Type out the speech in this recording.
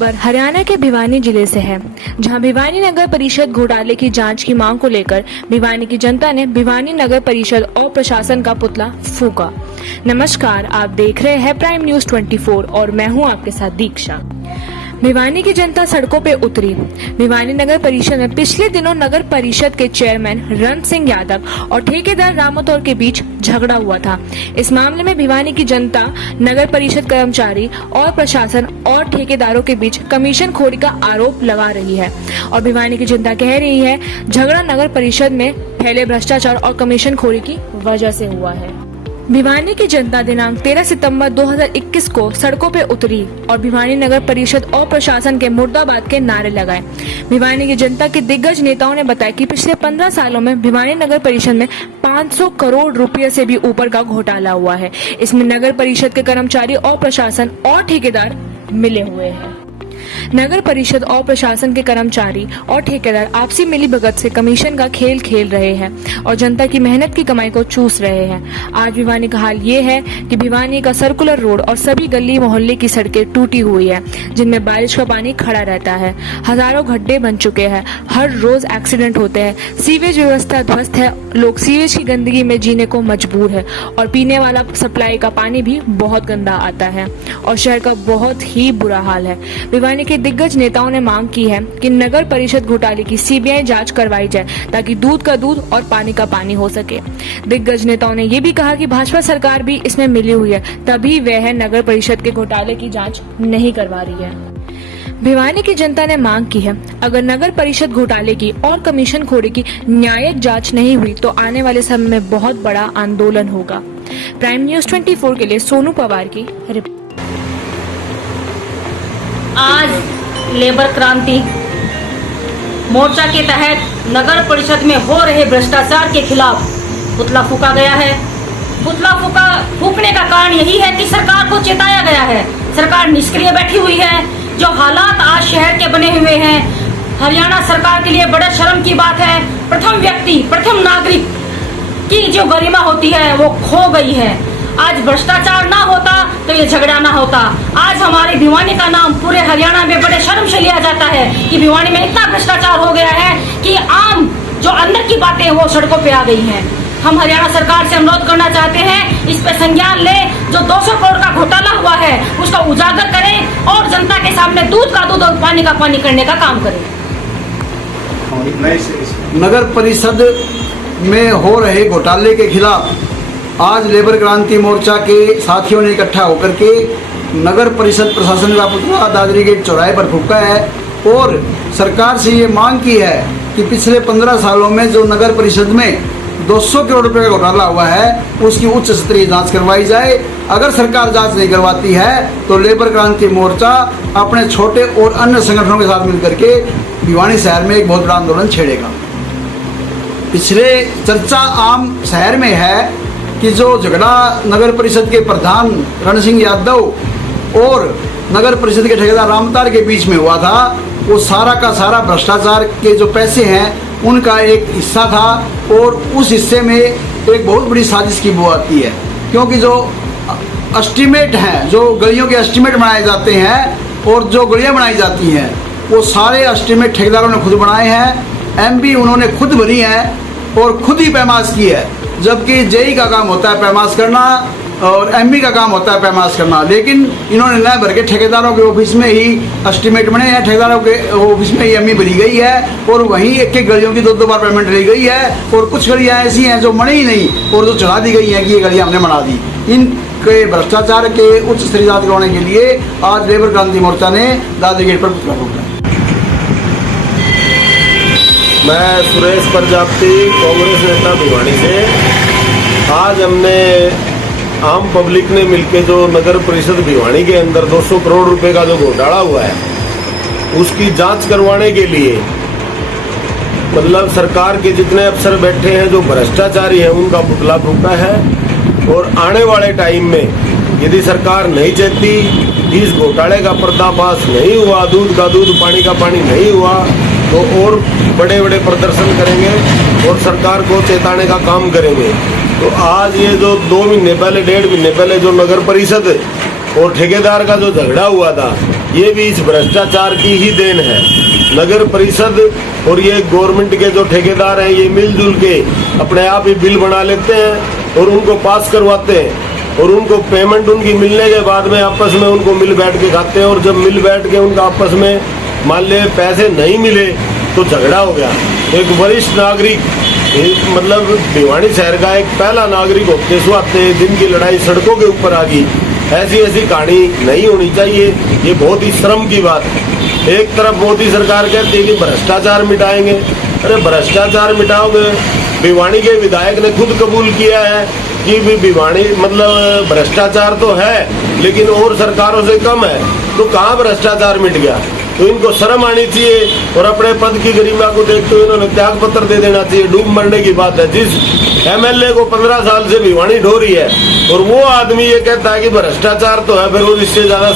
खबर हरियाणा के भिवानी जिले से है, जहां भिवानी नगर परिषद घोटाले की जांच की मांग को लेकर भिवानी की जनता ने भिवानी नगर परिषद और प्रशासन का पुतला फूंका। नमस्कार, आप देख रहे हैं प्राइम न्यूज 24 और मैं हूं आपके साथ दीक्षा। भिवानी की जनता सड़कों पे उतरी। भिवानी नगर परिषद में पिछले दिनों नगर परिषद के चेयरमैन रण सिंह यादव और ठेकेदार रामोतौर के बीच झगड़ा हुआ था। इस मामले में भिवानी की जनता, नगर परिषद कर्मचारी और प्रशासन और ठेकेदारों के बीच कमीशन खोरी का आरोप लगा रही है और भिवानी की जनता कह रही है झगड़ा नगर परिषद में फैले भ्रष्टाचार और कमीशन खोरी की वजह से हुआ है। भिवानी की जनता दिनांक 13 सितंबर 2021 को सड़कों पे उतरी और भिवानी नगर परिषद और प्रशासन के मुर्दाबाद के नारे लगाए। भिवानी की जनता के दिग्गज नेताओं ने बताया कि पिछले 15 सालों में भिवानी नगर परिषद में 500 करोड़ रुपए से भी ऊपर का घोटाला हुआ है। इसमें नगर परिषद के कर्मचारी और प्रशासन और ठेकेदार मिले हुए हैं। नगर परिषद और प्रशासन के कर्मचारी और ठेकेदार आपसी मिलीभगत से कमीशन का खेल खेल रहे हैं और जनता की मेहनत की कमाई को चूस रहे हैं। आज भिवानी का हाल ये है कि भिवानी का सर्कुलर रोड और सभी गली मोहल्ले की सड़कें टूटी हुई है, जिनमें बारिश का पानी खड़ा रहता है। हजारों गड्ढे बन चुके हैं, हर रोज एक्सीडेंट होते हैं। सीवेज व्यवस्था ध्वस्त है, लोग सीवेज की गंदगी में जीने को मजबूर है और पीने वाला सप्लाई का पानी भी बहुत गंदा आता है और शहर का बहुत ही बुरा हाल है। भिवानी के दिग्गज नेताओं ने मांग की है कि नगर परिषद घोटाले की सीबीआई जांच करवाई जाए ताकि दूध का दूध और पानी का पानी हो सके। दिग्गज नेताओं ने ये भी कहा कि भाजपा सरकार भी इसमें मिली हुई है, तभी वह नगर परिषद के घोटाले की जांच नहीं करवा रही है। भिवानी की जनता ने मांग की है अगर नगर परिषद घोटाले की और कमीशन खोरी की न्यायिक जांच नहीं हुई तो आने वाले समय में बहुत बड़ा आंदोलन होगा। प्राइम न्यूज 24 के लिए सोनू पवार की रिपोर्ट। आज लेबर क्रांति मोर्चा के तहत नगर परिषद में हो रहे भ्रष्टाचार के खिलाफ पुतला फूंका गया है। पुतला फूंकने का कारण यही है कि सरकार को चेताया गया है। सरकार निष्क्रिय बैठी हुई है। जो हालात आज शहर के बने हुए हैं, हरियाणा सरकार के लिए बड़े शर्म की बात है। प्रथम व्यक्ति, प्रथम नागरिक की जो गरिमा होती है वो खो गई है। आज भ्रष्टाचार ना होता तो ये झगड़ा ना होता। आज हमारे भिवानी का नाम पूरे हरियाणा में बड़े शर्म से लिया जाता है कि भिवानी में इतना भ्रष्टाचार हो गया है कि आम जो अंदर की बातें वो सड़कों पे आ गई हैं। हम हरियाणा सरकार से अनुरोध करना चाहते हैं, इस पे संज्ञान ले। जो 200 करोड़ का घोटाला हुआ है उसका उजागर करें और जनता के सामने दूध का दूध और पानी का पानी करने का काम करें। नगर परिषद में हो रहे घोटाले के खिलाफ आज लेबर क्रांति मोर्चा के साथियों ने इकट्ठा होकर के नगर परिषद प्रशासन का पुतला दादरी गेट चौराहे पर फूंका है और सरकार से ये मांग की है कि पिछले 15 सालों में जो नगर परिषद में 200 करोड़ रुपए का घोटाला हुआ है उसकी उच्च स्तरीय जांच करवाई जाए। अगर सरकार जांच नहीं करवाती है तो लेबर क्रांति मोर्चा अपने छोटे और अन्य संगठनों के साथ मिलकर के भिवानी शहर में एक बहुत बड़ा आंदोलन छेड़ेगा। पिछले चर्चा आम शहर में है कि जो झगड़ा नगर परिषद के प्रधान रण सिंह यादव और नगर परिषद के ठेकेदार रामतार के बीच में हुआ था, वो सारा का सारा भ्रष्टाचार के जो पैसे हैं उनका एक हिस्सा था और उस हिस्से में एक बहुत बड़ी साजिश की बू आती है। क्योंकि जो एस्टीमेट हैं, जो गलियों के एस्टीमेट बनाए जाते हैं और जो गलियां बनाई जाती हैं वो सारे एस्टीमेट ठेकेदारों ने खुद बनाए हैं। एमबी उन्होंने खुद भरी है और खुद ही पैमाश की है, जबकि जेई का काम होता है पैमाश करना और एमबी का काम होता है पैमाश करना। लेकिन इन्होंने न भर के ठेकेदारों के ऑफिस में ही एस्टीमेट बने हैं, ठेकेदारों के ऑफिस में ही एमबी भरी गई है और वहीं एक एक गलियों की 2-2 बार पेमेंट ली गई है और कुछ गलियां ऐसी हैं जो बनी ही नहीं और जो चढ़ा दी गई हैं कि ये गलियां हमने बना दी। इनके भ्रष्टाचार के उच्च स्तरीय जांच करवाने के लिए आज लेबर क्रांति मोर्चा ने दादरी गेट पर पुतला फूंका। मैं सुरेश प्रजापति, कांग्रेस नेता भिवानी से। आज हमने आम पब्लिक ने मिलकर जो नगर परिषद भिवानी के अंदर 200 करोड़ रुपए का जो घोटाला हुआ है उसकी जांच करवाने के लिए, मतलब सरकार के जितने अफसर बैठे हैं जो भ्रष्टाचारी हैं उनका पुतला फूंका है। और आने वाले टाइम में यदि सरकार नहीं चाहती, इस घोटाले का पर्दाफाश नहीं हुआ, दूध का दूध पानी का पानी नहीं हुआ तो और बड़े बड़े प्रदर्शन करेंगे और सरकार को चेताने का काम करेंगे। तो आज ये जो 2 महीने पहले, 1.5 महीने पहले जो नगर परिषद और ठेकेदार का जो झगड़ा हुआ था, ये भी इस भ्रष्टाचार की ही देन है। नगर परिषद और ये गवर्नमेंट के जो ठेकेदार हैं, ये मिलजुल के अपने आप ही बिल बना लेते हैं और उनको पास करवाते हैं, और उनको पेमेंट उनकी मिलने के बाद में आपस में उनको मिल बैठ के खाते हैं। और जब मिल बैठ के उनका आपस में मान ले पैसे नहीं मिले तो झगड़ा हो गया। एक वरिष्ठ नागरिक, मतलब भिवानी शहर का एक पहला नागरिक होते सुहाते जिनकी लड़ाई सड़कों के ऊपर आ गई, ऐसी कहानी नहीं होनी चाहिए। ये बहुत ही शर्म की बात है। एक तरफ मोदी सरकार कहती है कि भ्रष्टाचार मिटाएंगे, अरे भ्रष्टाचार मिटाओगे? भिवानी के विधायक ने खुद कबूल किया है कि भी भिवानी मतलब भ्रष्टाचार तो है लेकिन और सरकारों से कम है, तो कहाँ भ्रष्टाचार मिट गया? तो इनको शर्म आनी चाहिए और अपने पद की गरिमा को देखते हुए इन्होंने त्याग पत्र दे देना चाहिए। डूब मरने की बात है। जिस एमएलए को 15 साल से भिवानी ढो रही है और वो आदमी ये कहता है कि भ्रष्टाचार तो है, फिर वो इससे ज्यादा